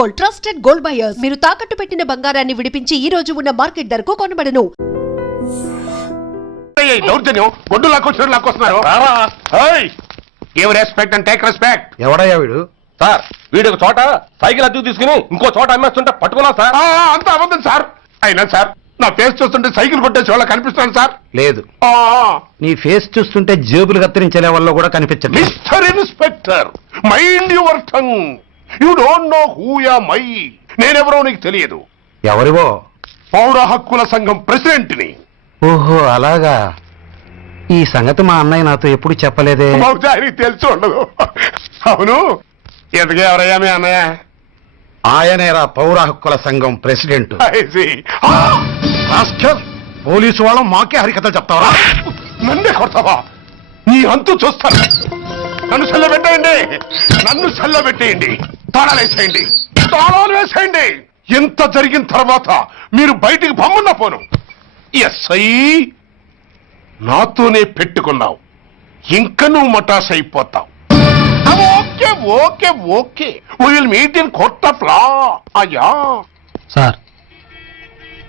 Gold, trusted gold buyers. మీరు తాకట్టు పెట్టిన బంగారాన్ని విడిపించి ఈ రోజు ఉన్న మార్కెట్ ధరకు కొనబడను. ఎవడయ్యా వీడు? సార్ వీడు ఒక చోట సైకిల్ అద్దెకు తీసుకుని ఇంకో చోట అమ్మేస్తుంటే పట్టుకున్నా సార్. అంత అబద్ధం సార్. అయినా సార్ నా ఫేస్ చూస్తుంటే సైకిల్ కొట్టేసి వాళ్ళ కనిపిస్తాను సార్. లేదు, నీ ఫేస్ చూస్తుంటే జేబులు కత్తిరించే లెవెల్లో కూడా కనిపించదు. Mister inspector, mind your tongue. You don't know who am I. నేనెవరో నీకు తెలియదు. ఎవరివో? పౌర హక్కుల సంఘం ప్రెసిడెంట్ ని. ఓహో అలాగా. ఈ సంగతి మా అన్నయ్య నాతో ఎప్పుడు చెప్పలేదే. బహుశా ఆయనకి తెలిసి ఉండదు. అవును, ఎందుకే ఎవరయ్యా మీ అన్నయ్య? ఆయనేరా పౌర హక్కుల సంఘం ప్రెసిడెంట్. I see. పోలీసు వాళ్ళం మాకే హరికథలు చెప్తావా? నన్నే కొడతావా? నీ అంతు చూస్తాను. నన్ను సెల్లబెట్టేయండి, నన్ను సెల్లబెట్టేయండి. తాళాలు వేసేయండి, తాళాలు వేసేయండి. ఎంత జరిగిన తర్వాత మీరు బయటికి పంపున్నా పోను. ఎస్ఐ నాతోనే పెట్టుకున్నావు, ఇంకా నువ్వు మటాస్ అయిపోతావు. Okay okay okay, will meet in court of law. అయ్యా సార్,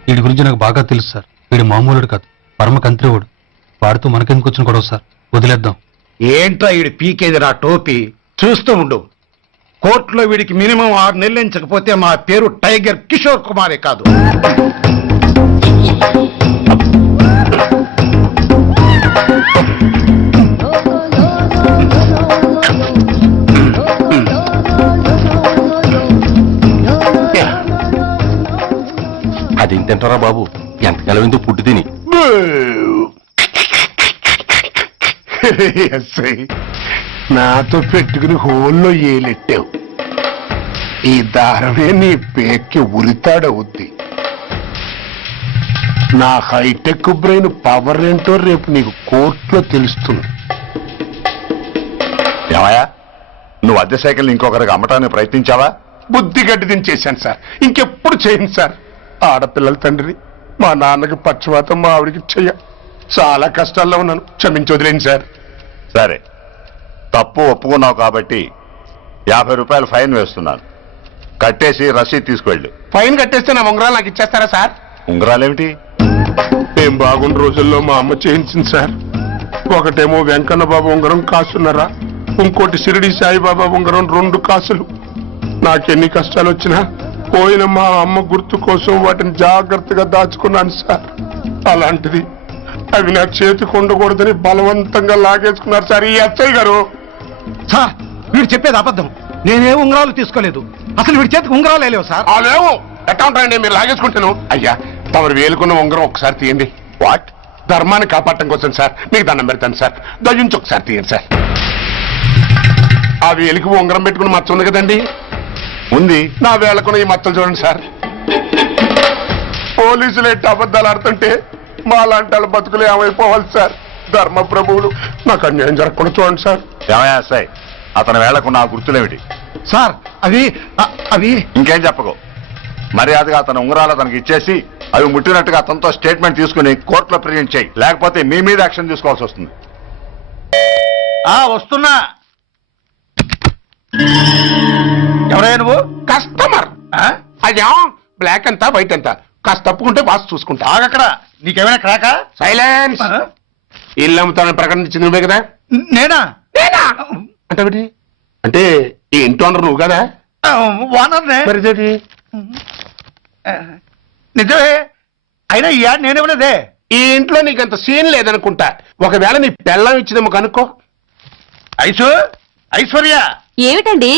వీడి గురించి నాకు బాగా తెలుసు సార్. వీడు మామూలుడు కాదు, పరమ కంత్రివుడు. వాడితో మనకెందుకు వచ్చిన గొడవ సార్, వదిలేద్దాం. ఏంట్రా వీడి పీకేది నా టోపీ? చూస్తూ ఉండు. కోర్టులో వీడికి మినిమం 6 నెలలు ఎంచకపోతే మా పేరు టైగర్ కిషోర్ కుమారే కాదు. అది తింటారా బాబు, ఎంతకాలం ఎందుకు పుట్టి తిని. ఎస్ఐ నాతో పెట్టుకుని హోల్లో ఏలెట్టావు. ఈ దారమే నీ పేక్కి ఉరితాడవుద్ది. నా హైటెక్ బ్రెయిన్ పవర్ ఏంటో రేపు నీకు కోర్టులో తెలుస్తుంది. ఏమయ్యా, నువ్వు అద్దె సైకిల్ ఇంకొకరికి అమ్మటానికి ప్రయత్నించావా? బుద్ధి గడ్డి దించేశాను సార్, ఇంకెప్పుడు చేయను సార్. ఆడపిల్లల తండ్రి, మా నాన్నకి పక్షవాతం, మా ఆవిడికి చెయ్య. చాలా కష్టాల్లో ఉన్నాను, క్షమించి వదిలేండి సార్. సరే, తప్పు ఒప్పుకున్నావు కాబట్టి 50 రూపాయలు ఫైన్ వేస్తున్నాను. కట్టేసి రసీదు తీసుకువెళ్ళు. ఫైన్ కట్టేస్తే నా ఉంగరాలు నాకు ఇచ్చేస్తారా సార్? ఉంగరాలేమిటి? మేము బాగున్న రోజుల్లో మా అమ్మ చేయించింది సార్. ఒకటేమో వెంకన్న బాబు ఉంగరం కాసున్నరా, ఇంకోటి షిరిడి సాయిబాబా ఉంగరం 2 కాసులు. నాకెన్ని కష్టాలు వచ్చినా పోయిన మా అమ్మ గుర్తు కోసం వాటిని జాగ్రత్తగా దాచుకున్నాను సార్. అలాంటిది అవి నా చేతికి ఉండకూడదని బలవంతంగా లాగేసుకున్నారు సార్ ఈ ఎస్ఐ గారు. సార్, వీడు చెప్పేది అబద్ధం. నేనే ఉంగరాలు తీసుకోలేదు. అసలు వీడి చేతికి ఉంగరాలు లేవు సార్. లేవు. ఎట్టా ఉంటాయండి మీరు లాగేసుకుంటాను? అయ్యా, తమరు వేలుకున్న ఉంగరం ఒకసారి తీయండి. వాట్? ధర్మాన్ని కాపాడటం కోసం సార్, మీకు దండం పెడతాను సార్. దయ్యుంచి ఒకసారి తీయండి సార్. ఆ వేలికి ఉంగరం పెట్టుకుని మచ్చ ఉంది కదండి, ఉంది. నా వేళకున్న ఈ మచ్చలు చూడండి సార్. పోలీసులు ఎట్టి అబద్ధాలు ఆడుతుంటే మా లాంటి వాళ్ళ బతుకులు ఏమైపోవాలి సార్? ధర్మ ప్రభువులు, నాకు అన్యాయం జరగకుండా చూడండి సార్. ఏమయ్యా సాయి, అతని వేళకున్న ఆ గుర్తులేమిటి? సార్, అవి ఇంకేం చెప్పకు. మర్యాదగా అతని ఉంగరాలు అతనికి ఇచ్చేసి అవి ముట్టినట్టుగా అతనితో స్టేట్మెంట్ తీసుకుని కోర్టులో ప్రజెంట్ చేయి. లేకపోతే మీ మీద యాక్షన్ తీసుకోవాల్సి వస్తుంది. వస్తున్నా. ఎవరయ్యా నువ్వు? కస్టమర్. అయ్యా, బ్లాక్ అంతా వైట్ అంతా కాస్త తప్పుకుంటే బాస్ చూసుకుంటా. ఆగక్కడ. నీకేమైనా క్రాకా? సైలెన్స్. ఇల్లు అమ్ముతానని ప్రకటించింది నువ్వే కదా? నేనా? అంటే అంటే ఈ ఇంటి ఓనర్ నువ్వు కదా? ఓనర్నే. మరిదేటి? నిజమే. అయినా ఈ యాడ్ నేనేమలేదే. ఈ ఇంట్లో నీకు అంత సీన్ లేదనుకుంటా. ఒకవేళ నీ పెళ్ళం ఇచ్చిందేమో కనుక్కో. ఐశ్వర్య, ఏమిటండి?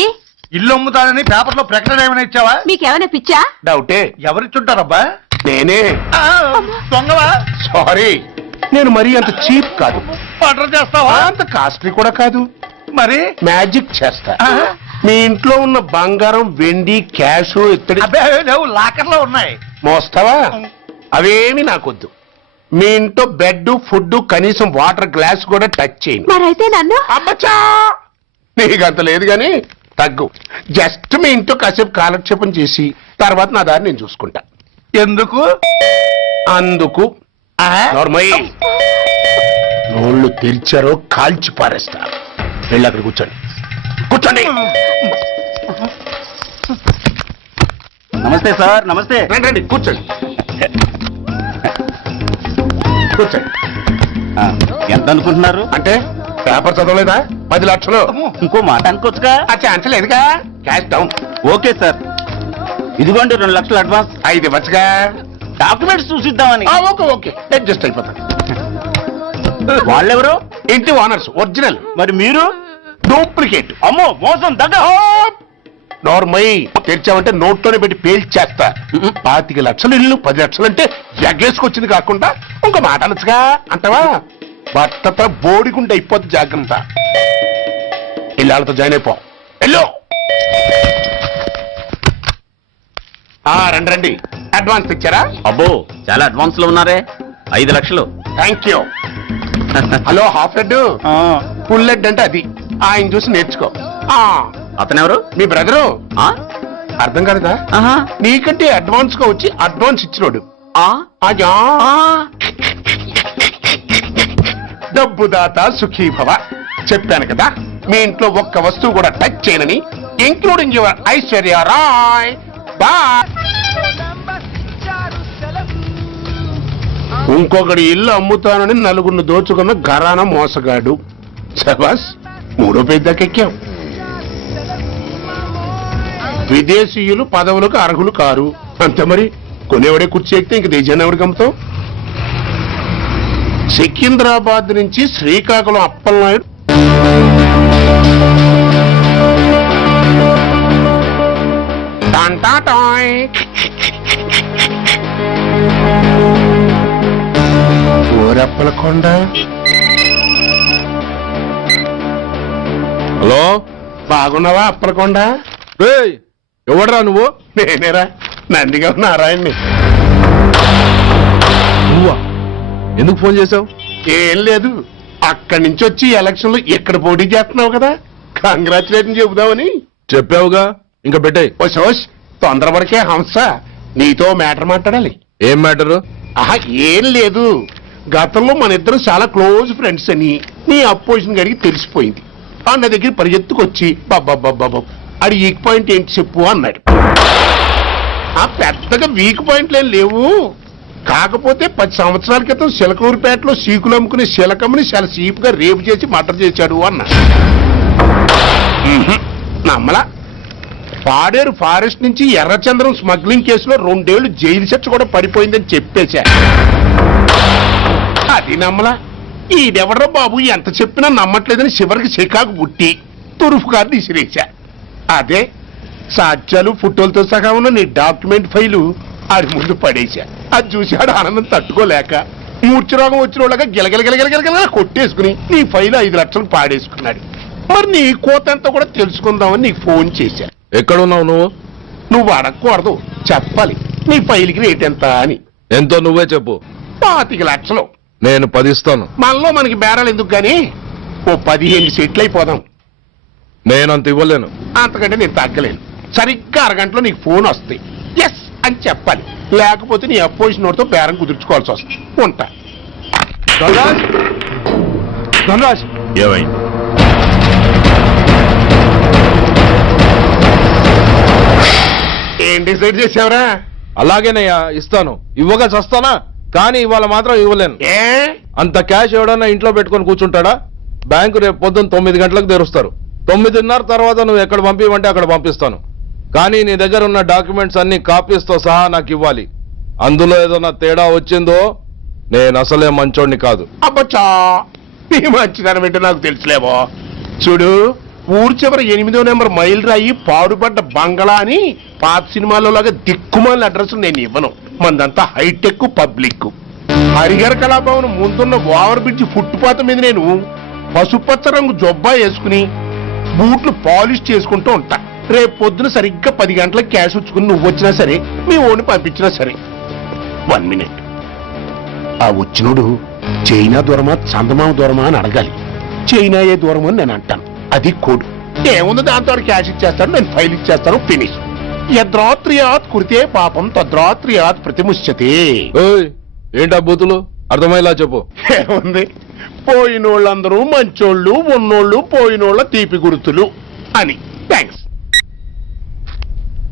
ఇల్లు అమ్ముతానని పేపర్లో ప్రకటన ఏమైనా ఇచ్చావా? మీకేమైనా పిచ్చా? డౌటే. ఎవరిచ్చుంటారబ్బా? నేనే. దొంగవా? సారీ, నేను మరీ అంత చీప్ కాదు. ఆర్డర్ చేస్తావా? అంత కాస్ట్లీ కూడా కాదు. మరి మ్యాజిక్ చేస్తా. మీ ఇంట్లో ఉన్న బంగారం, వెండి, క్యాష్, ఇత్తడి లేవు, లాకర్లో ఉన్నాయి. మోస్తావా? అవేమి నాకొద్దు. మీ ఇంట్లో బెడ్, ఫుడ్, కనీసం వాటర్ గ్లాస్ కూడా టచ్ చేయండి. మరైతే నన్ను అబ్బచ్చా, నీకంత లేదు గాని తగ్గు. జస్ట్ మీ ఇంట్లో కాసేపు కాలక్షేపం చేసి తర్వాత నా దారి నేను చూసుకుంటా. ఎందుకు? అందుకు. నోళ్ళు తెరిచారో కాల్చి పారేస్తా. వెళ్ళి అక్కడ కూర్చోండి. కూర్చోండి. నమస్తే సార్, నమస్తే. రండి రండి, కూర్చోండి కూర్చోండి. ఎంత అనుకుంటున్నారు? అంటే పేపర్ చదవలేదా? 10 లక్షలు. ఇంకో మాట అనుకోవచ్చుగా. ఆ ఛాన్స్ లేదుగా. Cash down. ఓకే సార్, ఇదిగోండి 2 లక్షలు అడ్వాన్స్. 5 ఇవ్వచ్చుగా. డాక్యుమెంట్స్ చూసిద్దామని. ఓకే ఓకే, అడ్జస్ట్ అయిపోతాను. వాళ్ళెవరు? ఇంటి ఓనర్స్ ఒరిజినల్, మరి మీరు? డూప్లికేట్. అమ్మో, మోసం దగ్గ. నోర్మై తెరిచామంటే నోట్లోనే పెట్టి పేల్చేస్తా. 25 లక్షలు ఇల్లు, 10 లక్షలు అంటే జగ్గేసుకొచ్చింది కాకుండా ఇంకో మాట అనొచ్చుగా. అంటవా? భర్తతో బోడిగుంటే అయిపోద్ది, జాగ్రత్త. ఇల్లాళ్ళతో జాయిన్ అయిపో. ఎల్లో. రండి రండి, అడ్వాన్స్ ఇచ్చారా? అబ్బో, చాలా అడ్వాన్స్ లో ఉన్నారే. 5 లక్షలు. Thank you. Hello half head, full head అంటే అది. ఆయన చూసి నేర్చుకో. అతనెవరు? మీ బ్రదరు. ఆ? అర్థం కాలేదా? ఆహా. నీకంటే అడ్వాన్స్ గా వచ్చి అడ్వాన్స్ ఇచ్చినోడు. ఆ? అయ్యా, ఆ. డబ్బు దాత సుఖీ భవ. చెప్పాను కదా, మీ ఇంట్లో ఒక్క వస్తువు కూడా టచ్ చేయనని, including your Aishwarya Rai. Bye. ఇంకొకటి ఇల్లు అమ్ముతానని 4 దోచుకున్న ఘరాన మోసగాడు. శబాస్, 3వ పెద్దకెక్కాం. విదేశీయులు పదవులకు అర్హులు కారు. అంతే మరి. కొనేవాడే కుర్చీ ఎక్కితే ఇంక దేశాన్ని ఎవరికి అమ్ముతావు? సికింద్రాబాద్ నుంచి శ్రీకాకుళం అప్పలనాయుడు టాంటాటాయ్. ఊరప్పలకొండ. హలో, బాగున్నావా అప్పలకొండ? ఎవడరా నువ్వు? నేనేరా, నందిగా నారాయణ్ని. నువ్వా? ఎందుకు ఫోన్ చేసావు? ఏం లేదు, అక్కడి నుంచి వచ్చి ఎలక్షన్ లో ఇక్కడ పోటీ చేస్తున్నావు కదా, కంగ్రాచులేషన్ చెబుదామని. చెప్పావుగా, ఇంకా పెట్టాయి. ఓ సోష్, తొందరపడికే హంస, నీతో మ్యాటర్ మాట్లాడాలి. ఏం మ్యాటరు? ఆహా, ఏం లేదు. గతంలో మన ఇద్దరు చాలా క్లోజ్ ఫ్రెండ్స్ అని నీ అపోజిషన్ గడికి తెలిసిపోయింది. నా దగ్గర పరిగెత్తుకొచ్చి బాబా అది వీక్ పాయింట్ ఏంటి చెప్పు అన్నాడు. పెద్దగా వీక్ పాయింట్లు ఏం లేవు, కాకపోతే 10 సంవత్సరాల క్రితం శిలకూరుపేటలో సీకులు అమ్ముకునే శిలకమ్మని చాలా సీపుగా రేపు చేసి మర్డర్ చేశాడు అన్నాడు. నమ్మలా. పాడేరు ఫారెస్ట్ నుంచి ఎర్రచంద్రం స్మగ్లింగ్ కేసులో 2 ఏళ్లు జైలు శిక్ష కూడా పడిపోయిందని చెప్పేశా. అది నమ్మలా. ఈడెవడో బాబు ఎంత చెప్పినా నమ్మట్లేదని చివరికి చికాకు పుట్టి తురుపు కార్డు ఇసిరేశా. అదే సాక్ష్యాలు ఫోటోలతో సహా ఉన్న నీ డాక్యుమెంట్ ఫైలు ఆడి ముందు పడేశా. అది చూశాడు ఆనందం తట్టుకోలేక మూర్ఛరోగం వచ్చిన వాళ్ళగా గిలగిలగిలగిలగిలగిల కొట్టేసుకుని నీ ఫైలు 5 లక్షలు పాడేసుకున్నాడు. మరి నీ కోతంతా కూడా తెలుసుకుందామని నీకు ఫోన్ చేశా. ఎక్కడున్నావు నువ్వు? నువ్వు అడగకూడదు, చెప్పాలి. నీ ఫైల్కి రేట్ ఎంత అని. ఎంతో నువ్వే చెప్పు. 25 లక్షలు. నేను 10 ఇస్తాను. మనలో మనకి బేరాలు ఎందుకు గానీ ఓ 15 సెట్లు అయిపోదాం. నేనంత ఇవ్వలేను. అంతకంటే నేను తగ్గలేను. సరిగ్గా అరగంటలో నీకు ఫోన్ వస్తాయి. ఎస్ అని చెప్పాలి, లేకపోతే నీ అపోజిషన్ నోటితో బేరం కుదుర్చుకోవాల్సి వస్తుంది. ఉంటా. ధనరాజ్, ఏమైంది? ఏం డిసైడ్ చేసావురా? అలాగేనయ్యా, ఇస్తాను. ఇవ్వగా చస్తానా, కానీ ఇవాళ మాత్రం ఇవ్వలేను. ఏ అంత క్యాష్ ఎవడన్నా ఇంట్లో పెట్టుకొని కూర్చుంటాడా? బ్యాంకు రేపు పొద్దున్న 9 గంటలకు తెరుస్తారు. 9:30 తర్వాత నువ్వు ఎక్కడ పంపిమంటే అక్కడ పంపిస్తాను. కానీ నీ దగ్గర ఉన్న డాక్యుమెంట్స్ అన్ని కాపీస్తో సహా నాకు ఇవ్వాలి. అందులో ఏదైనా తేడా వచ్చిందో నేను అసలే మంచోడిని కాదు. అబ్బచ్చా, నీ మంచిదనం ఏంటో నాకు తెలుసులేవో. చూడు, ఊరు చివర 8వ నెంబర్ మైల్ రాయి పాడుపడ్డ బంగళా అని పాత సినిమాలో లాగా దిక్కుమాల అడ్రస్ నేను ఇవ్వను. మందంతా హైటెక్ పబ్లిక్. హరిహర కళాభవన్ ముందున్న ఓవర్ బ్రిడ్జ్ ఫుట్పాత్ మీద నేను పసుపచ్చ రంగు జొబ్బా వేసుకుని బూట్లు పాలిష్ చేసుకుంటూ ఉంటా. రేపు పొద్దున సరిగ్గా 10 గంటలకు క్యాష్ వచ్చుకుని నువ్వు వచ్చినా సరే, మీ ఓన్ని పంపించినా సరే. 1 మినిట్. ఆ వచ్చినోడు చైనా దూరమా చందమామ దూరమా అని అడగాలి. చైనా ఏ దూరం అని నేను అంటాను. అది కోడ్. ఏముంది, దాంతో క్యాష్ ఇచ్చేస్తాను, నేను ఫైల్ ఇచ్చేస్తాను, ఫినిష్. యద్రాత్రియాత్ కురితే పాపం తద్రాత్రియాత్ ప్రతిముష్యతే. ఏంటా బూతులు? అర్థమయ్యేలా చెప్పు. ఏముంది, పోయినోళ్ళందరూ మంచోళ్ళు, ఉన్నోళ్ళు పోయినోళ్ళ తీపి గుర్తులు అని. థ్యాంక్స్.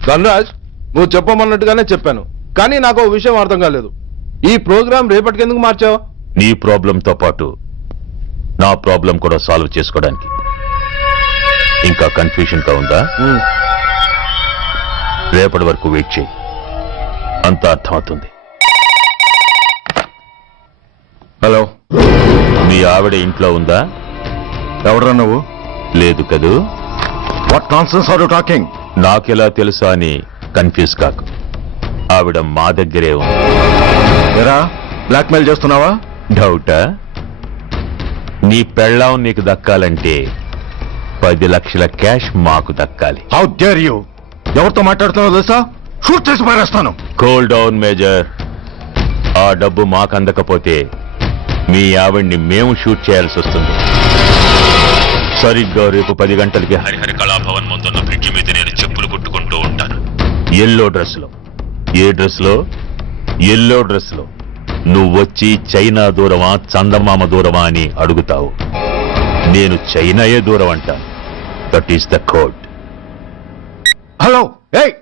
ధనరాజ్, నువ్వు చెప్పమన్నట్టుగానే చెప్పాను, కానీ నాకు ఓ విషయం అర్థం కాలేదు. ఈ ప్రోగ్రాం రేపటికి ఎందుకు మార్చావు? నీ ప్రాబ్లంతో పాటు నా ప్రాబ్లం కూడా సాల్వ్ చేసుకోవడానికి. ఇంకా కన్ఫ్యూషన్ గా ఉందా? రేపటి వరకు వెయిట్ చేయి, అంతా అర్థమవుతుంది. హలో, మీ ఆవిడ ఇంట్లో ఉందా? ఎవడరా నువ్వు? లేదు కదూ. What nonsense are you talking? నాకెలా తెలుసా అని కన్ఫ్యూజ్ కాకు. ఆవిడ మా దగ్గరే ఉంది. ఎరా, బ్లాక్మెయిల్ చేస్తున్నావా? డౌటా? నీ పెళ్ళాం నీకు దక్కాలంటే 10 లక్షల క్యాష్ మాకు దక్కాలి. How dare you? ఎవరితో మాట్లాడుతున్నావో తెలుసా? షూట్ చేసి పారేస్తాను. Cool down major. ఆ డబ్బు మాకు అందకపోతే మీ ఆవిడ్ని మేము షూట్ చేయాల్సి వస్తుంది. సరిగ్గా రేపు 10 గంటలకి హరిహర కళాభవన్ ముందున్న బ్రిడ్జి మీద నేను చెప్పులు కుట్టుకుంటూ ఉంటాను. ఎల్లో డ్రెస్లో. ఏ డ్రెస్లో? ఎల్లో డ్రెస్లో. నువ్వొచ్చి చైనా దూరమా చందమామ దూరమా అని అడుగుతావు. నేను చైనాయే దూరం అంటాను. That is the code. Hello, ఏయ్,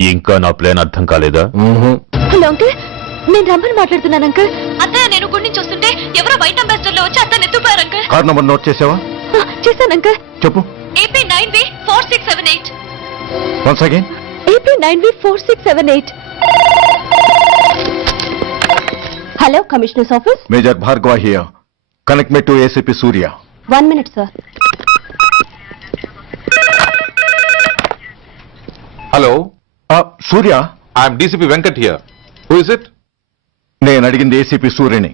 ఇంకా నా ప్లాన్ అర్థం కాలేదా? హలో అంకుల్, నేను రమ్మని మాట్లాడుతున్నాను అంకుల్. అత్తయ్య నేను గుడి నుంచి వస్తుంటే ఎవరో వైట్ అంబాసిడర్ లో వచ్చి అత్తయ్య ఎత్తుపోయారు అంకుల్. కార్ నంబర్ నోట్ చేసావా? చేశాను అంకుల్. చెప్పు. AP 9V4678. Once again. AP 9V4678. Hello, commissioners office. Major Bhargava here. Connect me to ACP Surya. 1 minute sir. Hello, Surya, I'm DCP Venkat here. Who is it? నేను అడిగింది ACP సూర్యని.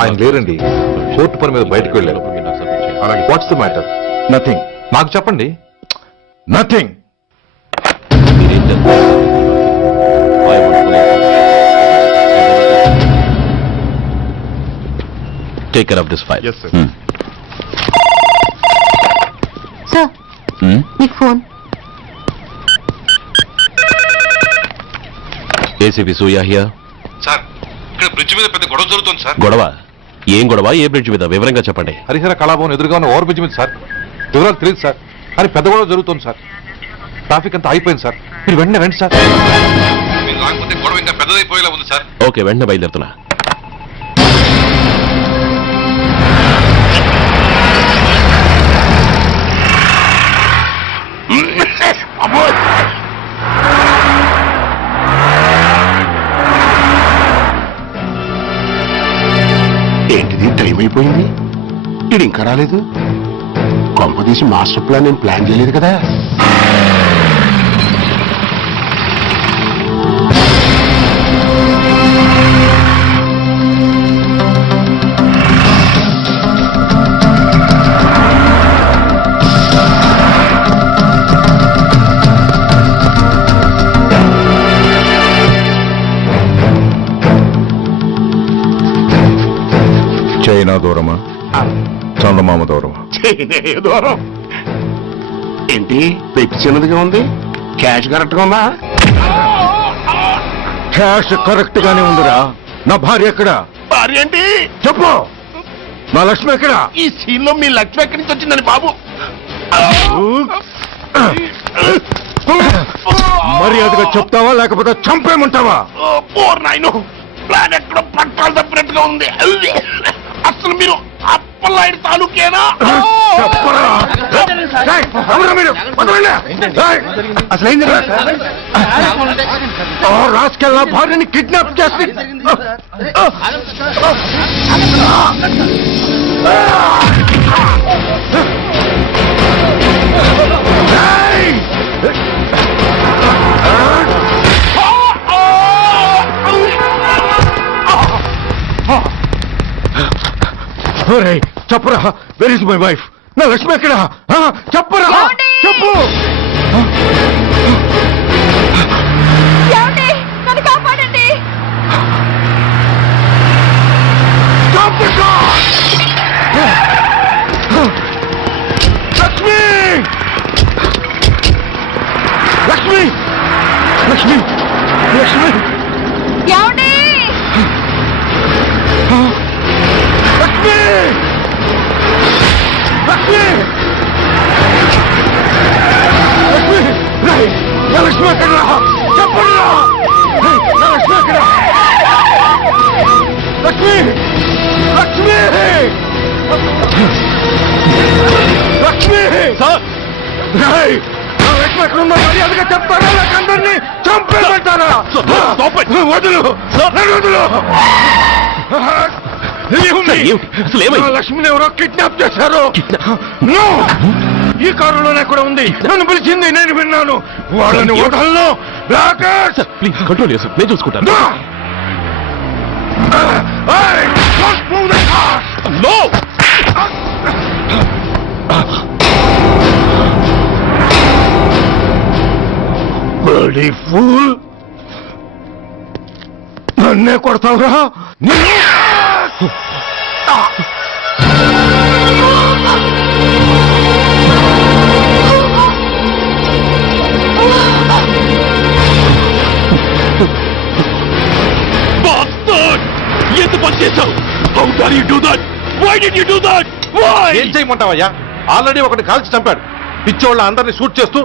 ఆయన లేరండి, court పని మీద బయటకు వెళ్ళారు. What's the matter? నథింగ్. నాకు చెప్పండి. Nothing. Take care of this file. Sir, మీకు phone. ACP Surya here. Sir, ఇక్కడ బ్రిడ్జ్ మీద పెద్ద గొడవ జరుగుతుంది సార్. గొడవ? ఏం గొడవ? ఏ బ్రిడ్జ్ మీద? వివరంగా చెప్పండి. హరిహర కళాభవన్ ఎదురుగా ఉన్న ఓవర్ బ్రిడ్జ్ మీద సార్. వివరాలు తెలియదు సార్, కానీ పెద్ద గొడవ జరుగుతుంది సార్. ట్రాఫిక్ అంతా అయిపోయింది సార్. మీరు వెంటనే రండి సార్. మీరు రాకపోతే గొడవ ఇంకా పెద్దదైపోయేలా ఉంది సార్. ఓకే, వెంటనే బయలుదేరుతున్నా. ఏంటిది, టైం అయిపోయింది, ఇది ఇంకా రాలేదు. కొంపదీసి మాస్టర్ ప్లాన్ నేను ప్లాన్ చేయలేదు కదా. చైనా దూరమా చందమామ దూరమా? దూరం ఏంటి, పెట్టి చిన్నదిగా ఉంది, క్యాష్ కరెక్ట్ గా ఉందా? క్యాష్ కరెక్ట్ గానే ఉందిరా. నా భార్య ఎక్కడ? భార్య ఏంటి చెప్పు. నా లక్ష్మి ఎక్కడ? ఈ సీన్ లో మీ లక్ష్మి ఎక్కడి నుంచి వచ్చిందని బాబు? మర్యాదగా చెప్తావా లేకపోతే చంపేమంటావా? నాయను, ప్లాన్ ఎక్కడో పట్టాలు తప్పినట్టుగా ఉంది. అసలు మీరు అప్పలాంటి తాలూకేనా? చెప్పరా? ఏయ్, ఎవరా మీరు? వదలండి. ఏయ్, అసలు ఏంది? రాసుకెళ్ళ భార్యని కిడ్నాప్ చేసి చెప్పరా, వెర్ ఇస్ మై వైఫ్? నా లక్ష్మి ఎక్కడ? చెప్పరా, చెప్పు. నన్ను కాపాడండి. లక్ష్మి, లక్ష్మి, లక్ష్మి, లక్ష్మి, ఏమండి? లక్ష్మి, లక్ష్మి, లక్ష్మి, నా లక్ష్మి ఎక్కడ? చెప్పండి రా. నా లక్ష్మి ఎక్కడ? లక్ష్మి లక్ష్మి లక్ష్మి సార్, నా లక్ష్మి ఎక్కడ ఉందో మర్యాదగా చెప్తారా? నాకు అందరినీ చంపేస్తారా? వదులు వదులు. లక్ష్మిని ఎవరో కిడ్నాప్ చేశారు. ఈ కారులోనే కూడా ఉంది. నన్ను పిలిచింది, నేను విన్నాను. వాళ్ళని వదలను. ప్లీజ్ కంట్రోల్ చేసి నేను చూసుకుంటాను. Bloody fool! నన్నే కొడతావురా? ఎంత పని చేశావు? How dare you do that? Why did you do that? Why? ఏం చేయమంటావయ్యా? ఆల్రెడీ ఒకటి కాల్చి చంపాడు. పిచ్చోళ్ళ అందరినీ షూట్ చేస్తూ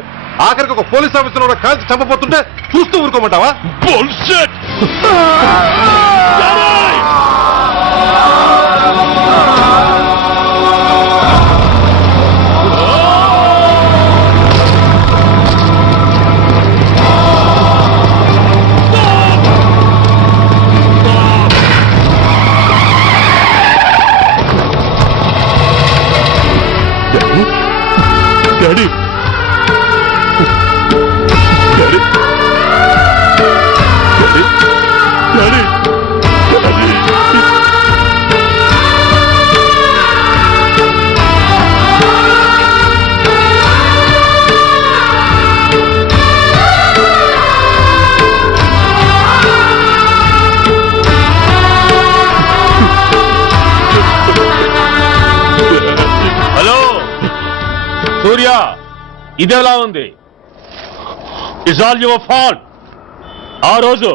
ఆఖరికి ఒక పోలీస్ ఆఫీసర్ కూడా కాల్చి చంపబోతుంటే చూస్తూ ఊరుకోమంటావా? Bullshit! Daddy! Daddy! Daddy! Daddy! Hello Surya, ఇదెలా ఉంది? It's all your fault. ఆ రోజు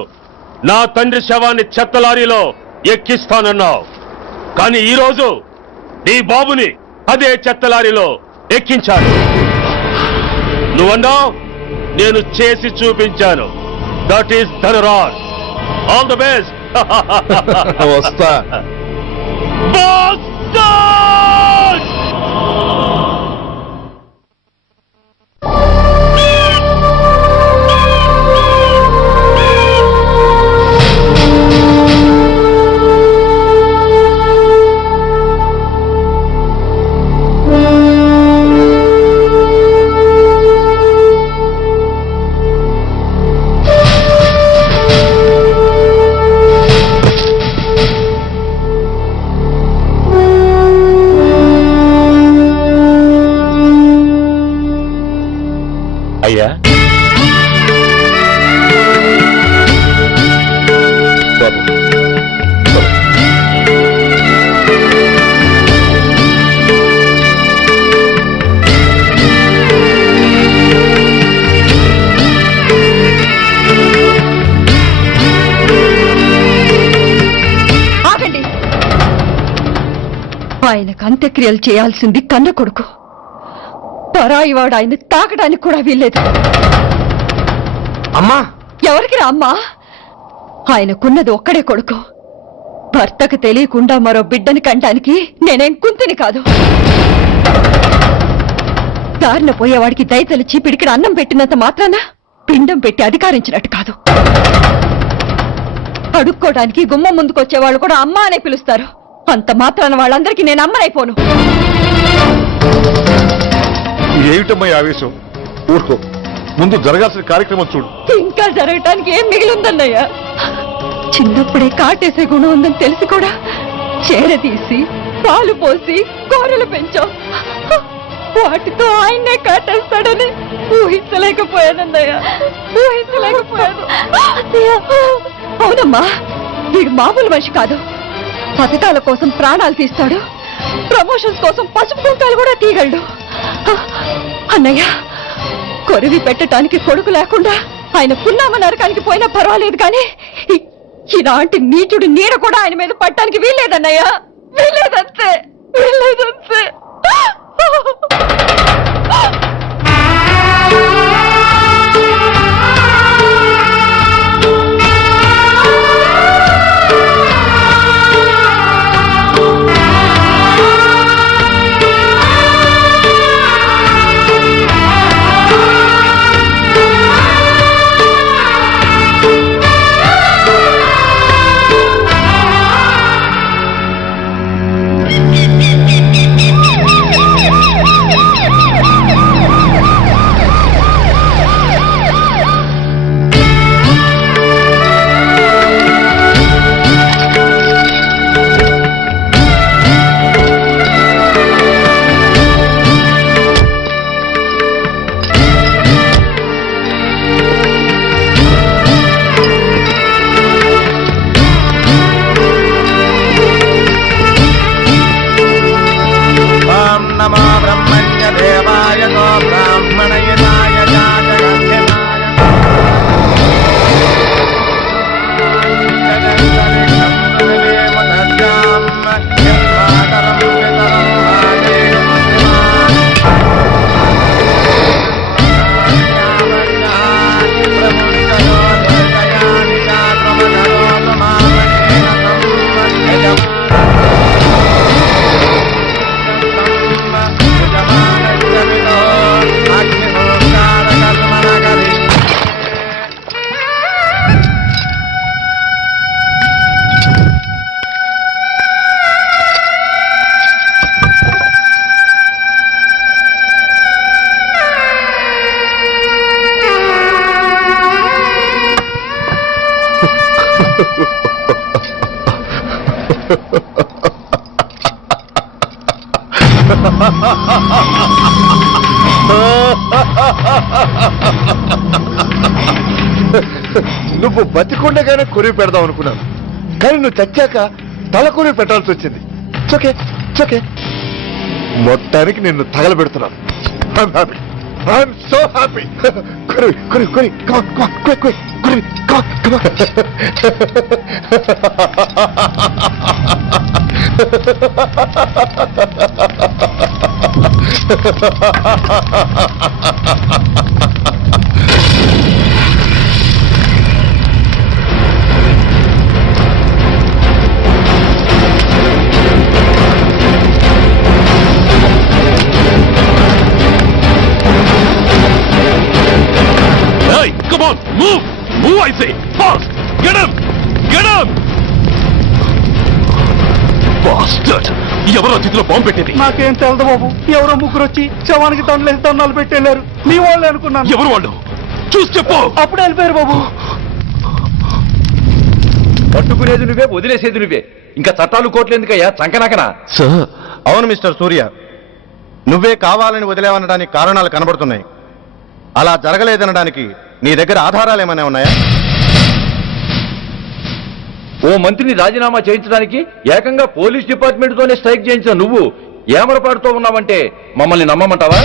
నా తండ్రి శవాన్ని చెత్త లారీలో ఎక్కిస్తానన్నావు, కానీ ఈ రోజు నీ బాబుని అదే చెత్త లారీలో ఎక్కించాను. నువ్వన్నావు, నేను చేసి చూపించాను. That is Dhanraj. All the best. వస్తా. అయ్యా, ఆగండి. ఆయనకు అంత్యక్రియలు చేయాల్సింది కన్న కొడుకు. పరాయివాడు ఆయన తాకడానికి కూడా వీల్లేదు. అమ్మా, ఎవరికి రా అమ్మా? ఆయనకున్నది ఒక్కడే కొడుకు. భర్తకు తెలియకుండా మరో బిడ్డని కంటానికి నేనేం కుంతిని కాదు. దారిన పోయేవాడికి దయతలిచి పిడికిడ అన్నం పెట్టినంత మాత్రాన పిండం పెట్టి అధికారించినట్టు కాదు. అడుక్కోవడానికి గుమ్మం ముందుకొచ్చేవాళ్ళు కూడా అమ్మ అనే పిలుస్తారు. అంత మాత్రాన వాళ్ళందరికీ నేను అమ్మనైపోను. ఏమిటమ్మా ఆవేశం? ఊరుకో, ముందు జరగాల్సిన కార్యక్రమం చూడు. ఇంకా జరగటానికి ఏం మిగిలిందన్నయ్య? చిన్నప్పుడే కాటేసే గుణం ఉందని తెలిసి కూడా చేరదీసి పాలు పోసి కూరలు పెంచాం. వాటితో ఆయన్నే కాటేస్తాడని ఊహించలేకపోయానన్నయ్య, ఊహించలేకపోయాను. అవునమ్మా, వీడు మామూలు మనిషి కాదు. పథకాల కోసం ప్రాణాలు తీస్తాడు, ప్రమోషన్స్ కోసం పసుపు కుంకాలు కూడా తీయగలడు. అన్నయ్య, కొరివి పెట్టడానికి కొడుకు లేకుండా ఆయన పున్నామ నరకానికి పోయినా పర్వాలేదు, కానీ ఇలాంటి నీచుడు నీడ కూడా ఆయన మీద పట్టడానికి వీల్లేదన్నయ్య, వీల్లేదంతే, వీల్లేదంతే. నువ్వు బతికుండగానే కొరివి పెడదాం అనుకున్నాను, కానీ నువ్వు చచ్చాక తల కొరివి పెట్టాల్సి వచ్చింది. ఓకే ఓకే, మొత్తానికి నిన్ను తగలబెడుతున్నాను. I'm so happy. Korivi Korivi Korivi, come on, come on, quick, quick, Korivi, come on, Hey, come on, move! Move, I say! Fast! Get him! Get him! Bastard! ఎవరో చేతిలో బాంబు పెట్టేది? నాకేం తెలదు బాబు. ఎవరో ముగ్గురు వచ్చి శవానికి దండలేసి దండాలు పెట్టేళ్ళారు. మీ వాళ్ళే అనుకున్నాను. ఎవరు వాళ్ళు? చూసి చెప్పు. అప్పుడే వెళ్ళిపోయారు బాబు. పట్టుకునేది నువ్వే, వదిలేసేది నువ్వే. ఇంకా చట్టాలు కోట్లు ఎందుకయ్యా చంకనాకనా? సార్, అవును మిస్టర్ సూర్య, నువ్వే కావాలని వదిలేవనడానికి కారణాలు కనబడుతున్నాయి. అలా జరగలేదనడానికి నీ దగ్గర ఆధారాలు ఏమైనా ఉన్నాయా? ఓ మంత్రిని రాజీనామా చేయించడానికి ఏకంగా పోలీస్ డిపార్ట్మెంట్ తోనే స్ట్రైక్ చేయించిన నువ్వు ఏమరపాటుతో ఉన్నావంటే మమ్మల్ని నమ్మమంటావా?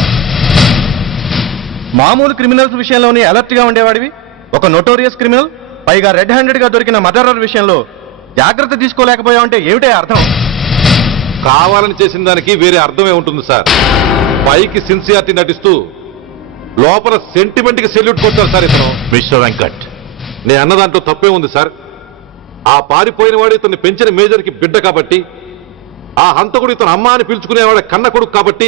మామూలు క్రిమినల్స్ విషయంలోనే అలర్ట్ గా ఉండేవాడివి, ఒక నోటోరియస్ క్రిమినల్, పైగా రెడ్ హ్యాండెడ్ గా దొరికిన మర్డరర్ విషయంలో జాగ్రత్త తీసుకోలేకపోయావంటే ఏమిటే అర్థం? కావాలని చేసిన దానికి వేరే అర్థమే ఉంటుంది సార్. పైకి సిన్సియారిటీ నటిస్తూ లోపల సెంటిమెంట్ కి సెల్యూట్ కొట్టారు సార్ ఇతను. మిస్టర్ వెంకట్, నేను అన్న దాంట్లో తప్పే ఉంది సార్. ఆ పారిపోయిన వాడు ఇతన్ని పెంచిన మేజర్ కి బిడ్డ కాబట్టి, ఆ హంతకుడు ఇతను అమ్మ అని పిలుచుకునేవాడు కన్న కొడుకు కాబట్టి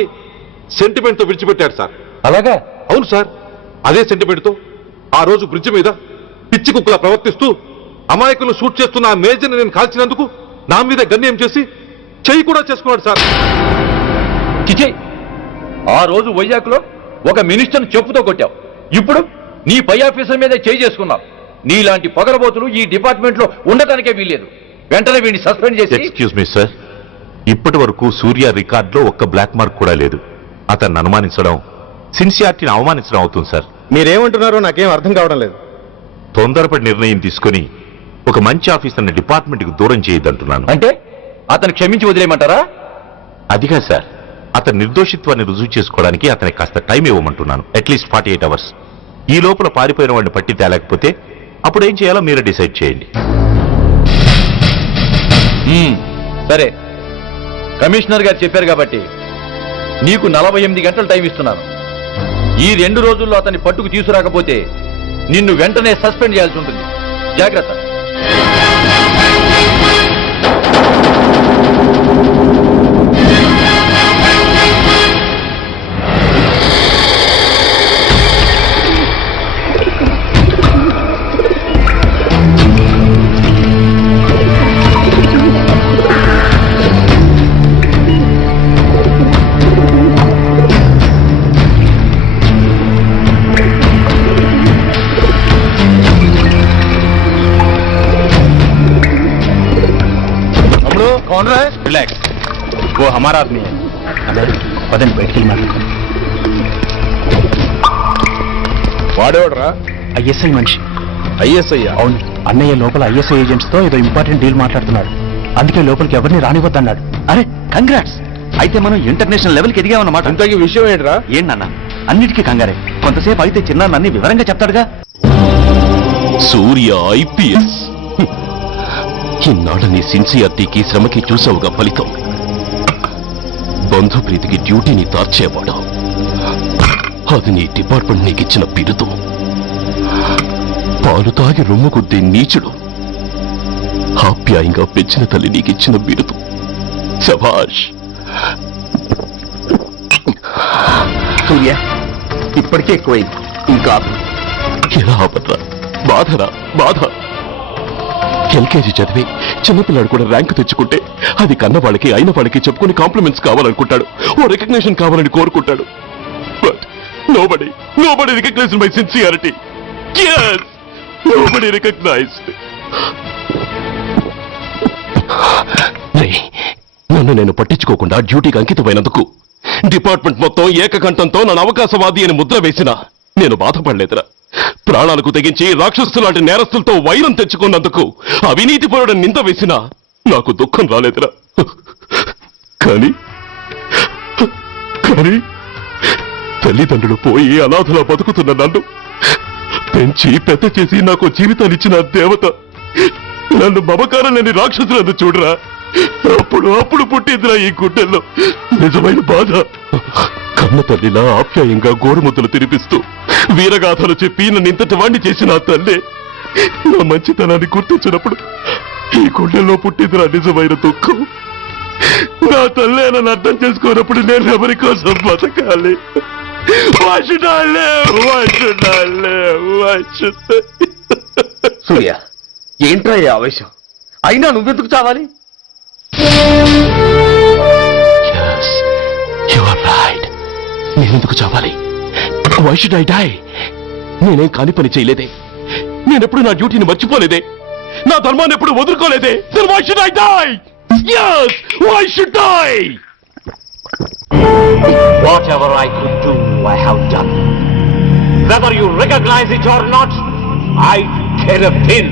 సెంటిమెంట్ తో విడిచిపెట్టాడు సార్. అలాగా? అవును సార్, అదే సెంటిమెంట్ తో ఆ రోజు బ్రిడ్జ్ మీద పిచ్చి కుక్కలా ప్రవర్తిస్తూ అమాయకులు షూట్ చేస్తున్న ఆ మేజర్ని నేను కాల్చినందుకు నా మీద గన్యం చేసి చెయ్యి కూడా చేసుకున్నాడు సార్. చిచే, ఆ రోజు వైజాగ్లో ఒక మినిస్టర్ని చెప్పుతో కొట్టావు, ఇప్పుడు నీ పై ఆఫీసర్ మీద చేయి చేసుకున్నావు. నీలాంటి పొగరబోతులు ఈ డిపార్ట్మెంట్ లో ఉండటానికే వీల్లేదు. వెంటనే వీడిని సస్పెండ్ చేసి. ఎక్స్క్యూజ్ మీ సార్, ఇప్పటి వరకు సూర్య రికార్డులో ఒక్క బ్లాక్ మార్క్ కూడా లేదు. అతన్ని అనుమానించడం సిన్సియారిటీని అవమానించడం అవుతుంది సార్. మీరేమంటున్నారో నాకేం అర్థం కావడం లేదు. తొందరపడి నిర్ణయం తీసుకుని ఒక మంచి ఆఫీసర్ని డిపార్ట్మెంట్కి దూరం చేయొద్దంటున్నాను. అంటే అతను క్షమించి వదిలేయమంటారా? అదిగా సార్, అతని నిర్దోషిత్వాన్ని రుజువు చేసుకోవడానికి అతనికి కాస్త టైం ఇవ్వమంటున్నాను. At least 48 hours. ఈ లోపల పారిపోయిన వాడిని పట్టి తేలేకపోతే అప్పుడు ఏం చేయాలో మీరే డిసైడ్ చేయండి. సరే, కమిషనర్ గారు చెప్పారు కాబట్టి నీకు 48 గంటలు టైం ఇస్తున్నాను. ఈ 2 రోజుల్లో అతన్ని పట్టుకు తీసుకురాకపోతే నిన్ను వెంటనే సస్పెండ్ చేయాల్సి ఉంటుంది. జాగ్రత్త. రిలాక్స్, वो हमारा आदमी है. పదండి బయటికి వెళ్ళి మాట్లాడతాం. వాడేవాడరా? ఐఎస్ఐ మనిషి. ఐఎస్ఐ? అవును, అన్నయ్య లోపల ఐఎస్ఐ ఏజెంట్స్ తో ఏదో ఇంపార్టెంట్ డీల్ మాట్లాడుతున్నాడు. అందుకే లోపలికి ఎవరిని రానివద్దన్నాడు. అరే కంగ్రాట్స్, అయితే మనం ఇంటర్నేషనల్ లెవెల్కి ఎదిగామన్నమాట. ఇంతకీ విషయం ఏంట్రా? ఏంటన్నా అన్నిటికీ కంగారే. కొంతసేపు అయితే చిన్న అన్ని వివరంగా చెప్తాడుగా. సూర్య ఐపీఎస్, ఇన్నాళ్ళ నీ సిన్సియారిటీకి శ్రమకి చూసావుగా ఫలితం. బంధుప్రీతికి డ్యూటీని తార్చేవాడు. అది నీ డిపార్ట్మెంట్ నీకిచ్చిన బిరుదు. పాలు తాగి రొమ్ము కొద్దే నీచుడు ఆప్యాయంగా పెంచిన తల్లి నీకిచ్చిన బిరుదు. శభాష్. సూర్య, ఇప్పటికే ఎక్కువైంది, ఇంకా ఎలా ఆపట్రా? బాధరా బాధ. ఎల్కేజీ చదివి చిన్నపిల్లాడు కూడా ర్యాంకు తెచ్చుకుంటే అది కన్నవాళ్ళకి అయిన వాళ్ళకి చెప్పుకుని కాంప్లిమెంట్స్ కావాలనుకుంటాడు, ఓ రికగ్నిషన్ కావాలని కోరుకుంటాడు. But nobody recognised my sincerity. Yes, nobody recognized. నన్ను నేను పట్టించుకోకుండా డ్యూటీకి అంకితమైనందుకు డిపార్ట్మెంట్ మొత్తం ఏకకంఠంతో నన్ను అవకాశవాది అని ముద్ర వేసినా నేను బాధపడలేదురా. ప్రాణాలకు తెగించి రాక్షసులు లాంటి నేరస్తులతో వైరం తెచ్చుకున్నందుకు అవినీతిపరుడు నింద వేసినా నాకు దుఃఖం రాలేదురా. కానీ తల్లిదండ్రులు పోయి అనాథలా బతుకుతున్న నన్ను పెంచి పెద్ద చేసి నాకు జీవితాన్నిచ్చిన దేవత నన్ను మమకారం లేని రాక్షసులను చూడరా. అప్పుడు పుట్టిందిరా ఈ గుడ్డల్లో నిజమైన బాధ. కన్న తల్లిలా ఆప్యాయంగా గోరుముద్దలు తినిపిస్తూ వీరగాథలు చెప్పి నన్ను ఇంతటి వాణ్ణి చేసిన ఆ తల్లే నా మంచితనాన్ని గుర్తించినప్పుడు ఈ గుడ్డల్లో పుట్టిందిరా నిజమైన దుఃఖం. నా తల్లే నన్ను అర్థం చేసుకోనప్పుడు నేను ఎవరి కోసం బతకాలి? సూర్య, ఏంట్రా ఈ ఆవేశం? అయినా నువ్వెందుకు చావాలి? నేనెందుకు చావాలి? Why should I die? నేనేం కాని పని చేయలేదే, నేనెప్పుడు నా డ్యూటీని మర్చిపోలేదే, నా ధర్మాన్ని ఎప్పుడు వదులుకోలేదే. Then why should I die? Yes, why should I? Whatever I could do, I have done. Whether you recognize it or not, I care a pin.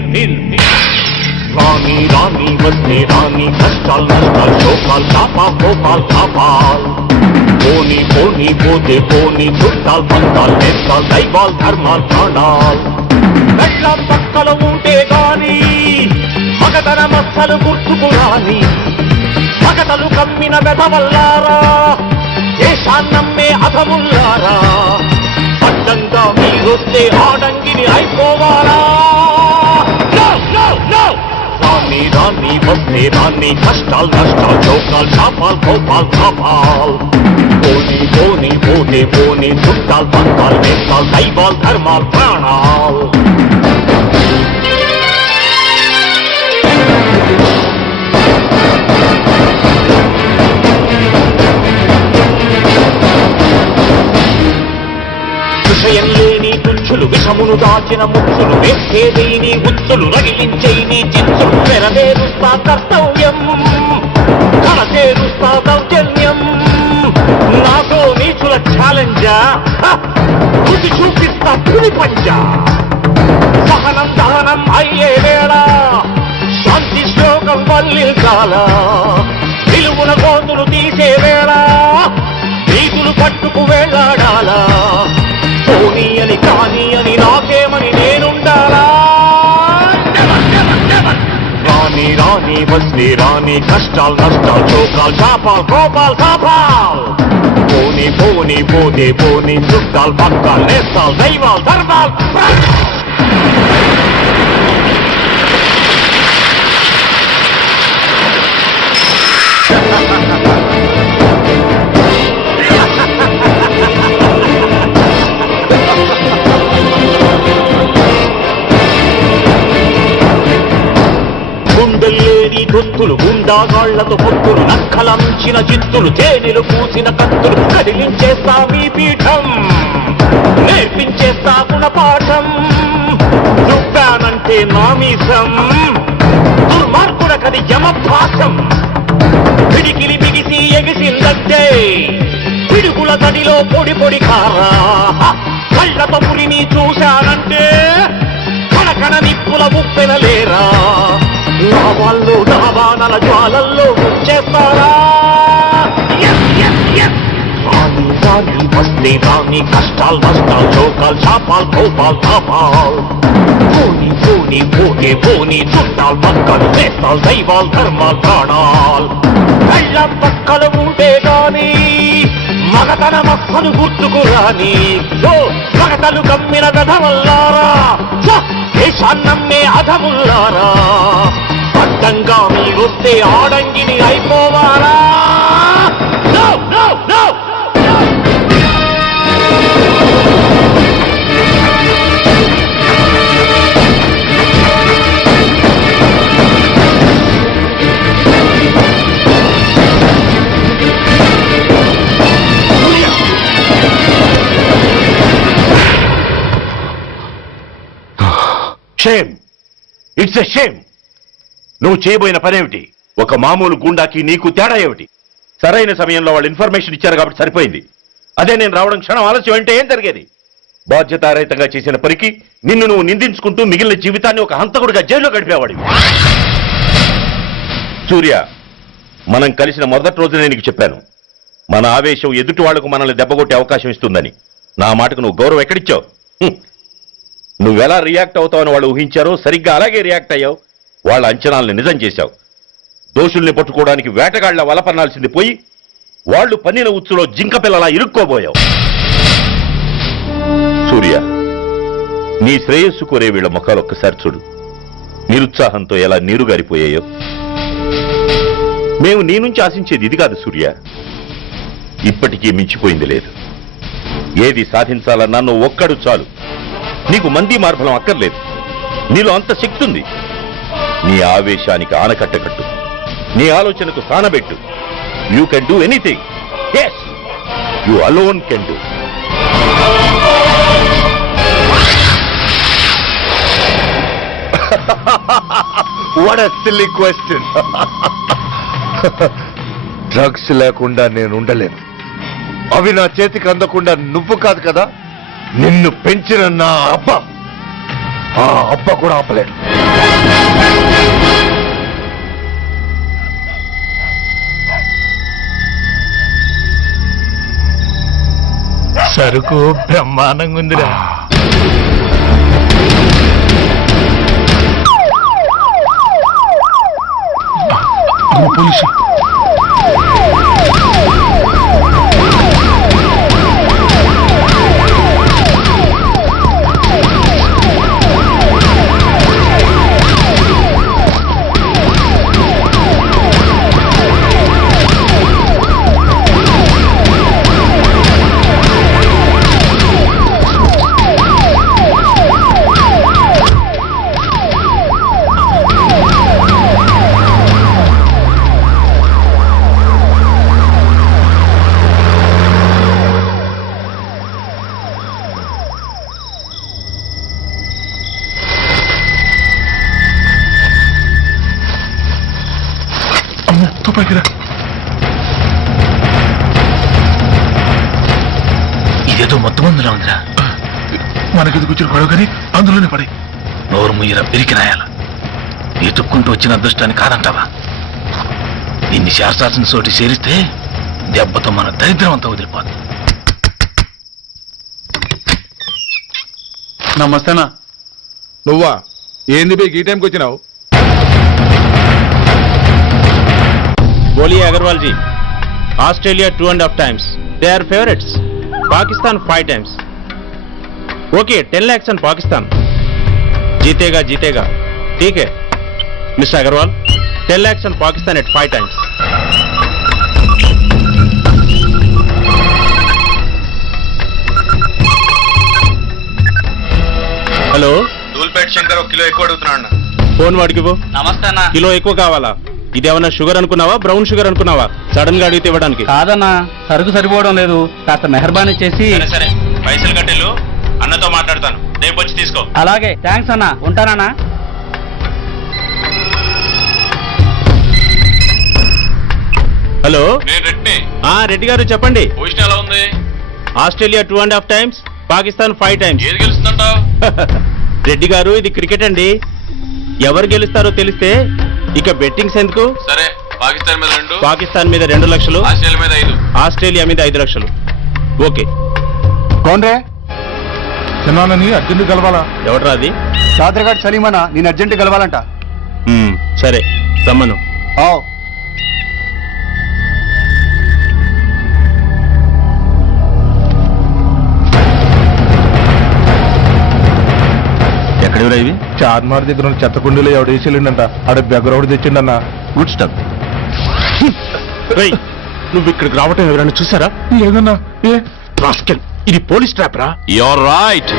రాణి వస్తే రాణి, కష్టాలు నష్టాలు శోకాలు కోపాలు తాపాలు, పోని పోతే పోని, చుట్టాలు పంతాలు నేస్తాలు, దైవాలు ధర్మాలు ప్రాణాలు. మెట్ల పక్కల ఉంటే గాని మగతన మచ్చలు గుర్తుకు రాని, మగతలు కమ్మిన వెధవల్లారా, దేశాన్నమ్మే అధముల్లారా, అడ్డంగా మీరొస్తే ఆడంగిని అయిపోవాలా? రాణి వస్తే రాణి, కష్టాలు నష్టాలు శోకాలు కోపాలు తాపాలు, పోని పోతే పోని, చుట్టాలు పంతాలు నేస్తాలు, దైవాలు ధర్మాలు ప్రాణాలు. విషయం లేని తుచ్చులు, విషమును దాచిన ముచ్చులు, వేసేదేని ఉచ్చులు, రగిలించేని చిచ్చులు, నెరవేరుస్తా కర్తవ్యం, కళచేరుస్తా దౌర్జన్యం. నాతో నీచుల ఛాలెంజా, రుచి చూపిస్తా పులి పంజా. సహనం దహనం అయ్యే వేళ, శాంతి శ్లోకం వల్లించాల, నిలువున గోతులు తీసే వేళ, నీతులు పట్టుకు వేళ్లాడాలా. పోనీ అని కానీ అని నాకేమని నేనుండాలా? రాణి వస్తే రాణి, కష్టాలు నష్టాలు శోకాలు కోపాలు తాపాలు, పోని పోతే పోని, చుట్టాలు పక్కాలు నేస్తాలు, దైవాలు ధర్మాలు. గుండెల్లేని దొత్తులు, గుండాగాళ్లతో పొత్తులు, నక్కలంచిన చిత్తులు, తేనెలు పూసిన కత్తులు, కదిలించేస్తా మీ పీఠం, నేర్పించేస్తా గుణపాఠం. దుఃఖానంటే నామీసం, దుర్మార్గుడకది యమభాసం. పిడికిలి బిగిసి ఎగిసిందంటే పిడుగుల గడిలో పొడి కారా, కళ్ళతో పులిని చూశానంటే కనకన నిప్పుల ఉప్పెనలేరా. నా వాళ్ళు దావానల జ్వాలల్లో చేస్తారా? రాణి వస్తే రాణి, కష్టాలు నష్టాలు శోకాలు కోపాలు తాపాలు, పోని పోతే పోని, చుట్టాలు పక్కలు నేస్తాలు, దైవాలు ధర్మాలు ప్రాణాలు. కళ్ళ పక్కలు ఉంటే గాని మగతన మక్కలు గుర్తుకు రాని, మగతలు కమ్మిన వెధవల్లారా, దేశాన్నమ్మే అధముల్లారా, అడ్డంగా మీరొస్తే ఆడంగిని అయిపోవాలా? Shame! It's a shame! నువ్వు చేయబోయిన పనేమిటి? ఒక మామూలు గుండాకి నీకు తేడా ఏమిటి? సరైన సమయంలో వాళ్ళు ఇన్ఫర్మేషన్ ఇచ్చారు కాబట్టి సరిపోయింది. అదే నేను రావడం క్షణం ఆలస్యం అంటే ఏం జరిగేది? బాధ్యతారహితంగా చేసిన పనికి నిన్ను నువ్వు నిందించుకుంటూ మిగిలిన జీవితాన్ని ఒక హంతకుడిగా జైల్లో గడిపేవాడివి. సూర్య, మనం కలిసిన మొదటి రోజునే నీకు చెప్పాను, మన ఆవేశం ఎదుటి వాళ్లకు మనల్ని దెబ్బగొట్టే అవకాశం ఇస్తుందని. నా మాటకు నువ్వు గౌరవం ఎక్కడిచ్చావు? నువ్వెలా రియాక్ట్ అవుతావని వాళ్ళు ఊహించారో సరిగ్గా అలాగే రియాక్ట్ అయ్యావు. వాళ్ళ అంచనాల్ని నిజం చేశావు. దోషుల్ని పట్టుకోవడానికి వేటగాళ్ల వలపన్నాల్సింది పోయి వాళ్ళు పన్నిన ఉచ్చులో జింక పిల్లలా ఇరుక్కోబోయావు. సూర్య, నీ శ్రేయస్సు కోరే వీళ్ళ ముఖాలు ఒక్కసారి చూడు. నిరుత్సాహంతో ఎలా నీరుగారిపోయాయో. మేము నీ నుంచి ఆశించేది ఇది కాదు సూర్య. ఇప్పటికీ మించిపోయింది లేదు. ఏది సాధించాలన్నా నువ్వు ఒక్కడు చాలు. నీకు మంది మార్బలం అక్కర్లేదు. నీలో అంత శక్తి ఉంది. నీ ఆవేశానికి ఆనకట్ట కట్టు. నీ ఆలోచనకు సానబెట్టు. You can do anything. yes, you alone can do. What a silly question. Drugs లేకుండా నేను ఉండలేను. అవి నా చేతికి అందకుండా నువ్వు కాదు కదా, నిన్ను పెంచిన నా అబ్బ, ఆ అబ్బ కూడా ఆపలేడు. సరుకు బ్రహ్మాండంగా ఉందిరా. పోలీసు ఇదేదో మొత్తం అందులో ఉందిరా. మనకి కూర్చుని గొడవ కానీ అందులోనే పడి నోరు ముయ్యరా పిరికి రాయాల. ఎత్తుక్కుంటూ వచ్చిన అదృష్టాన్ని కాదంటావా? దీన్ని శాస్త్రాసిన చోటి చేరిస్తే దెబ్బతో మన దరిద్రం అంతా వదిలిపోతుంది. నమస్తేనా. నువ్వా? ఏంది బే ఈ టైంకి వచ్చినావు? बोलिए Agrawal ji. Australia 2.5 times. They are favorites. Pakistan 5 times. Okay, 10 lakhs on Pakistan. जीतेगा जीतेगा. ठीक है mister Agarwal. 10 lakhs on Pakistan at 5 times. Hello, Dhoolpet Shankar 1 kilo ఎక్కువ అడుగుతున్నా. ఫోన్ వాడికి నమస్తే అన్న. కిలో ఎక్కువ కావాలా? ఇదేమన్నా షుగర్ అనుకున్నావా, బ్రౌన్ షుగర్ అనుకున్నావా? సడన్ గా అడిగితే ఇవ్వడానికి కాదన్నా, సరుకు సరిపోవడం లేదు. కాస్త మెహర్బానీ చేసి. సరే పైసలు కట్టెలు, అన్నతో మాట్లాడతాను, రేపు వచ్చి తీసుకో. అలాగే, థ్యాంక్స్ అన్నా, ఉంటానన్నా. హలో, రెడ్డి. రెడ్డి గారు చెప్పండి. పొజిషన్ ఎలా ఉంది? Australia 2.5 times, Pakistan 5 times. ఏది గెలుస్తుందంటావు? రెడ్డి గారు, ఇది క్రికెట్ అండి. ఎవరు గెలుస్తారో తెలిస్తే ఇక బెట్టింగ్స్ ఎందుకు? సరే, పాకిస్తాన్ మీద 2, పాకిస్తాన్ మీద 2 లక్షలు, ఆస్ట్రేలియా మీద 5, ఆస్ట్రేలియా మీద 5 లక్షలు. ఓకే. కోన్రే? చిన్నానని అర్జెంట్ కలవాలా? ఎవడరా అది? చాదరగాడు సలీమనా, నేను అర్జెంట్ కలవాలంట. సరే రమ్మను. ఎక్కడెవరా ఇవి? చార్మార్ దగ్గర ఉన్న చెత్త కుండీలో ఎవడు వేసేళ్ళంట. ఆడ బెగ్గరవుడు తెచ్చిండన్నా. Good stuff. నువ్వు ఇక్కడికి రావటం ఎవరైనా చూసారా? లేదన్నా. ఏ రాస్కెల్, ఇది పోలీస్ ట్రాప్ రా. You're right.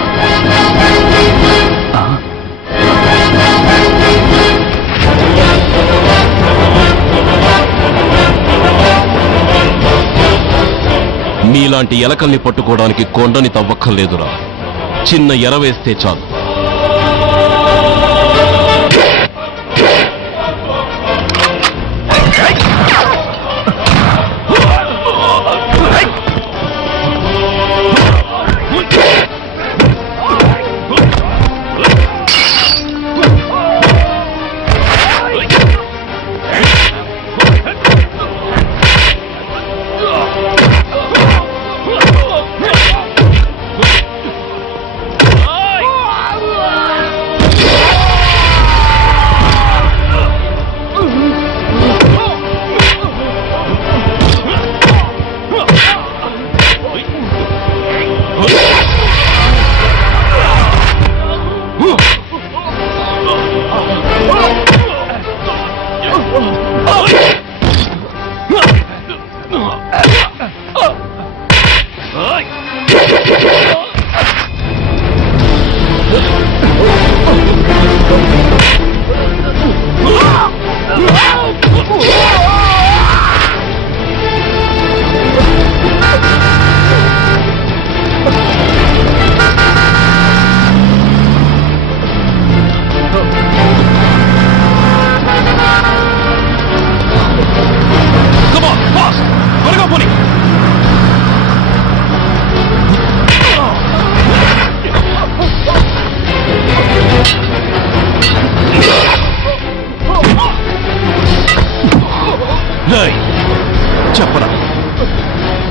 మీలాంటి ఎలకల్ని పట్టుకోవడానికి కొండని తవ్వక్కర్లేదురా. చిన్న ఎర వేస్తే చాలు.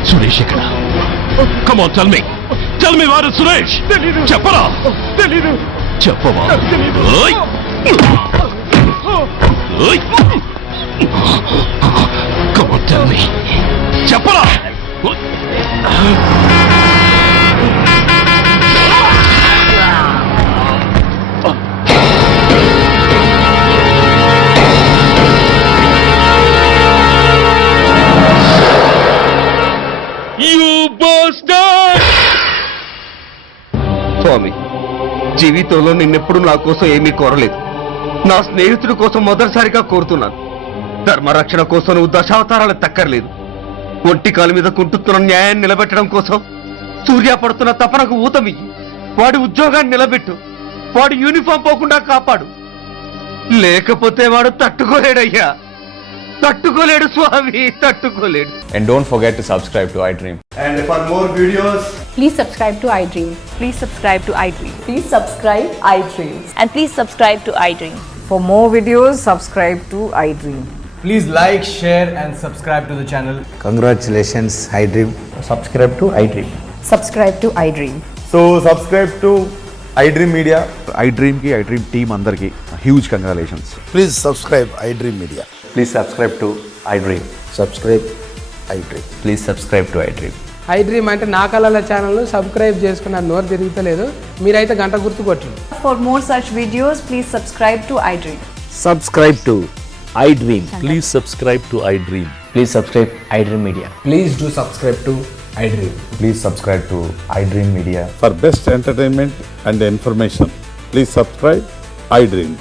సురేష్ ఎక్కడ? Come on, tell me. Tell me where is Suresh? చెప్పరా? తెలీదు. చెప్పవా? ఓయ్! ఓయ్! Come on, tell me. చెప్పరా? స్వామి, జీవితంలో నిన్నెప్పుడు నా కోసం ఏమీ కోరలేదు. నా స్నేహితుడి కోసం మొదటిసారిగా కోరుతున్నాను. ధర్మరక్షణ కోసం నువ్వు దశావతారాలు తక్కర్లేదు. ఒంటి కాలు మీద కుంటుతున్న న్యాయాన్ని నిలబెట్టడం కోసం సూర్య పడుతున్న తపనకు ఊతమియ్యి. వాడి ఉద్యోగాన్ని నిలబెట్టు. వాడి యూనిఫామ్ పోకుండా కాపాడు. లేకపోతే వాడు తట్టుకోలేడయ్యా, తట్టుకోలేడు స్వామి, తట్టుకోలేడు. And don't forget to subscribe to iDream. And for more videos, Please subscribe to iDream. Please subscribe to iDream. Please subscribe iDream. And please subscribe to iDream. For more videos, subscribe to iDream. Please like, share and subscribe to the channel. congratulations, iDream. Subscribe to iDream. Subscribe to iDream. So subscribe to iDream Media. iDream ki iDream team andarki huge congratulations. Please subscribe iDream Media. Please subscribe to iDream. Subscribe iDream. Please subscribe to iDream. iDream అంటే నా కళల channel subscribe చేసుకున్న నోరు తిరుగుతలేదు. మీరైతే గంట గుర్తు కొట్టండి. For more such videos, please subscribe to iDream. Subscribe to iDream. Please subscribe to iDream. Please subscribe iDream Media. Please do subscribe to iDream. Please subscribe to iDream Media. For best entertainment and information, please subscribe iDream.